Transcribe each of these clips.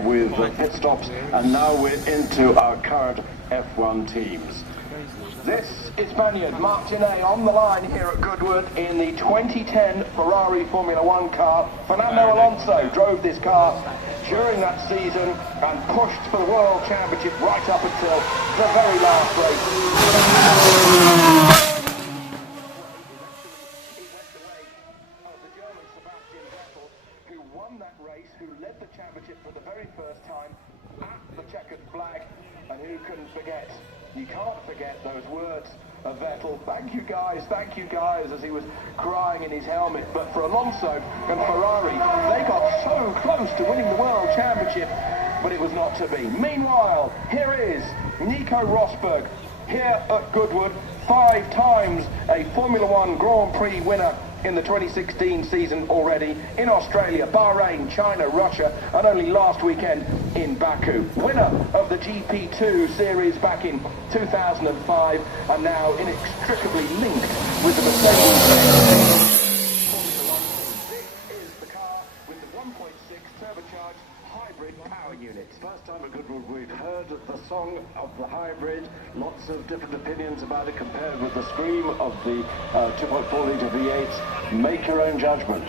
with pit stops, and now we're into our current F1 teams. This is Spaniard Martinet on the line here at Goodwood in the 2010 Ferrari Formula One car. Fernando Alonso drove this car during that season and pushed for the World Championship right up until the very last race. Who won that race, who led the championship for the very first time at the checkered flag, and who can forget? You can't forget those words of Vettel, thank you guys, as he was crying in his helmet. But for Alonso and Ferrari, they got so close to winning the World Championship, but it was not to be. Meanwhile, here is Nico Rosberg, here at Goodwood, 5 times a Formula One Grand Prix winner in the 2016 season already, in Australia, Bahrain, China, Russia, and only last weekend in Baku. Winner of the GP2 series back in 2005, and now inextricably linked with the Mercedes. This is the car with the 1.6 turbocharged hybrid power unit. First time at Goodwood we've heard the song of the hybrid, lots of different opinions about it compared with the scream of the 2.4 litre V8. Make your own judgment.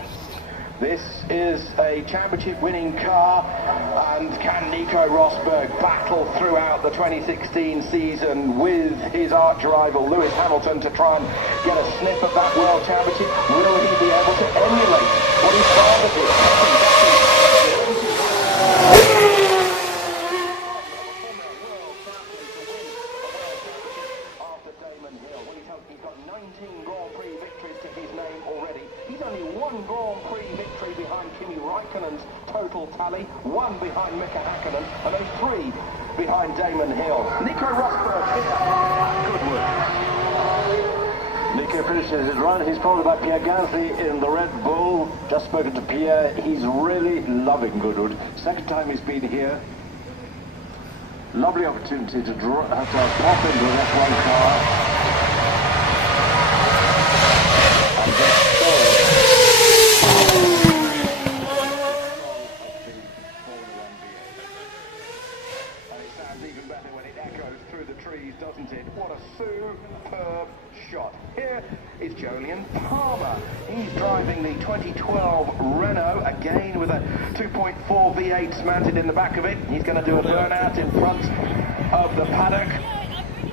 This is a championship-winning car, and can Nico Rosberg battle throughout the 2016 season with his arch-rival Lewis Hamilton to try and get a sniff of that World Championship? Will he be able to emulate what his father did? He's got 19 Grand Prix victories to his name already. He's only 1 Grand Prix victory behind Kimi Raikkonen's total tally, 1 behind Mika Hakkinen, and only 3 behind Damon Hill. Nico Rosberg here at Goodwood. Nico finishes his run. He's followed by Pierre Gasly in the Red Bull. Just spoken to Pierre. He's really loving Goodwood. Second time he's been here. Lovely opportunity to pop into an F1 car. And it sounds even better when it echoes through the trees, doesn't it? What a superb shot. Here is Jolyon Palmer. He's driving the 2012 Renault, again with a 2.4 V8 mounted in the back of it. He's going to do a burnout in front of the paddock,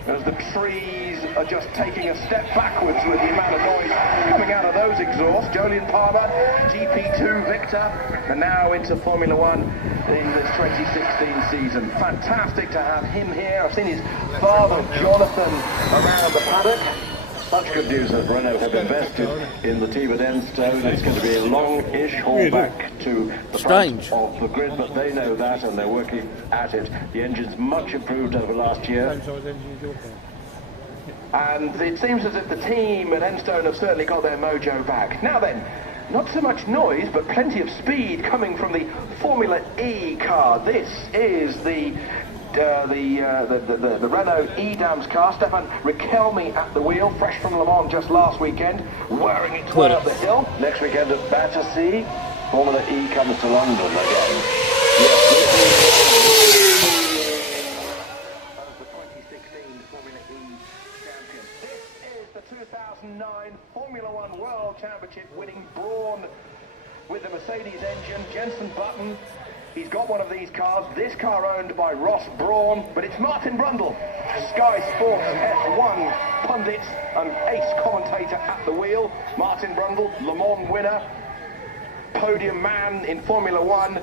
as the trees are just taking a step backwards with the amount of noise coming out of those exhausts. Jolyon Palmer, GP2 victor, and now into Formula One in this 2016 season. Fantastic to have him here. I've seen his father, Jonathan, around the paddock. Such good news that Renault have invested in the team at Enstone. It's going to be a long-ish haul back to the front of the grid, but they know that and they're working at it. The engine's much improved over last year. And it seems as if the team at Enstone have certainly got their mojo back. Now then, not so much noise, but plenty of speed coming from the Formula E car. This is the Renault Edams car. Stefan Riquelme at the wheel, fresh from Le Mans just last weekend, whirring its way up the hill. Next weekend at Battersea, Formula E comes to London again. As the 2016 Formula E champion. This is the 2009 Formula One World Championship winning Brawn with the Mercedes engine, Jenson Button. He's got one of these cars, this car owned by Ross Brawn, but it's Martin Brundle, Sky Sports F1 pundit and ace commentator at the wheel. Martin Brundle, Le Mans winner, podium man in Formula One,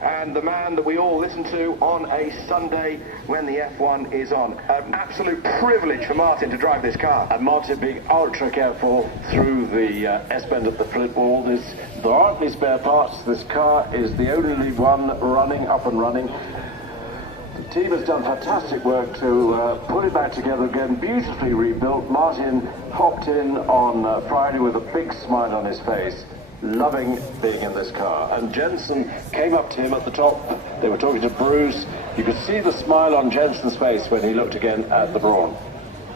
and the man that we all listen to on a Sunday when the F1 is on. An absolute privilege for Martin to drive this car. And Martin being ultra careful through the S-bend at the flip wall. There aren't any spare parts. This car is the only one up and running. The team has done fantastic work to put it back together again, beautifully rebuilt. Martin hopped in on Friday with a big smile on his face, loving being in this car. And Jenson came up to him at the top. They were talking to Bruce. You could see the smile on Jenson's face when he looked again at the Brawn.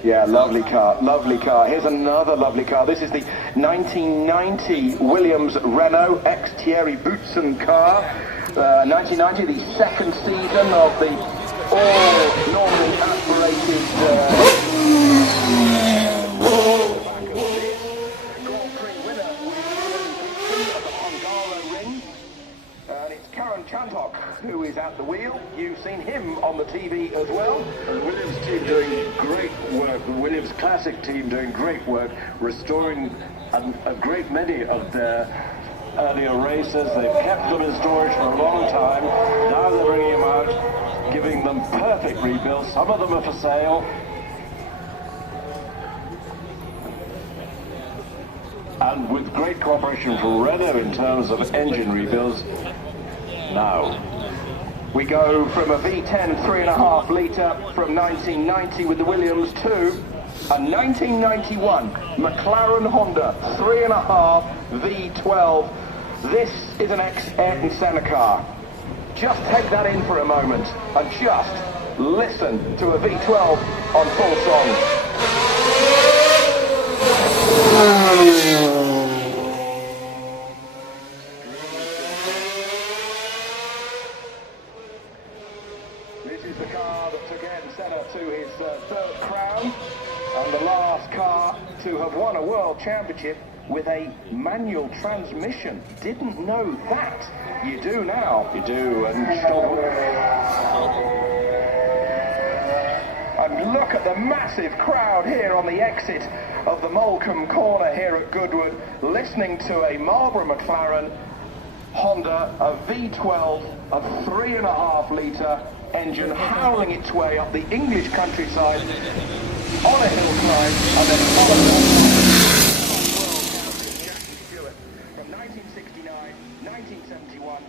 Yeah, lovely car, lovely car. Here's another lovely car. This is the 1990 Williams Renault ex-Thierry Boutsen car. 1990, the second season of the all normally aspirated Grand Prix winner of the Hungaro Ring. And it's Karen Chantok who is at the wheel. You've seen him on the TV as well. And the Williams team doing great work, the Williams Classic team doing great work, restoring a great many of their earlier races. They've kept them in storage for a long time. Now they're bringing them out, giving them perfect rebuilds. Some of them are for sale. And with great cooperation from Renault in terms of engine rebuilds. Now, we go from a V10 3.5 litre from 1990 with the Williams to a 1991 McLaren Honda 3.5 V12. This is an ex-Ayrton Senna car. Just take that in for a moment and just listen to a V12 on full song. This is the car that took Ayrton Senna to his third crown, and the last car to have won a world championship with a manual transmission. Didn't know that. You do now. you do, and And look at the massive crowd here on the exit of the Molecombe corner here at Goodwood, listening to a Marlboro McLaren Honda, a V12, a 3.5 litre engine howling its way up the English countryside on a hill climb and then followed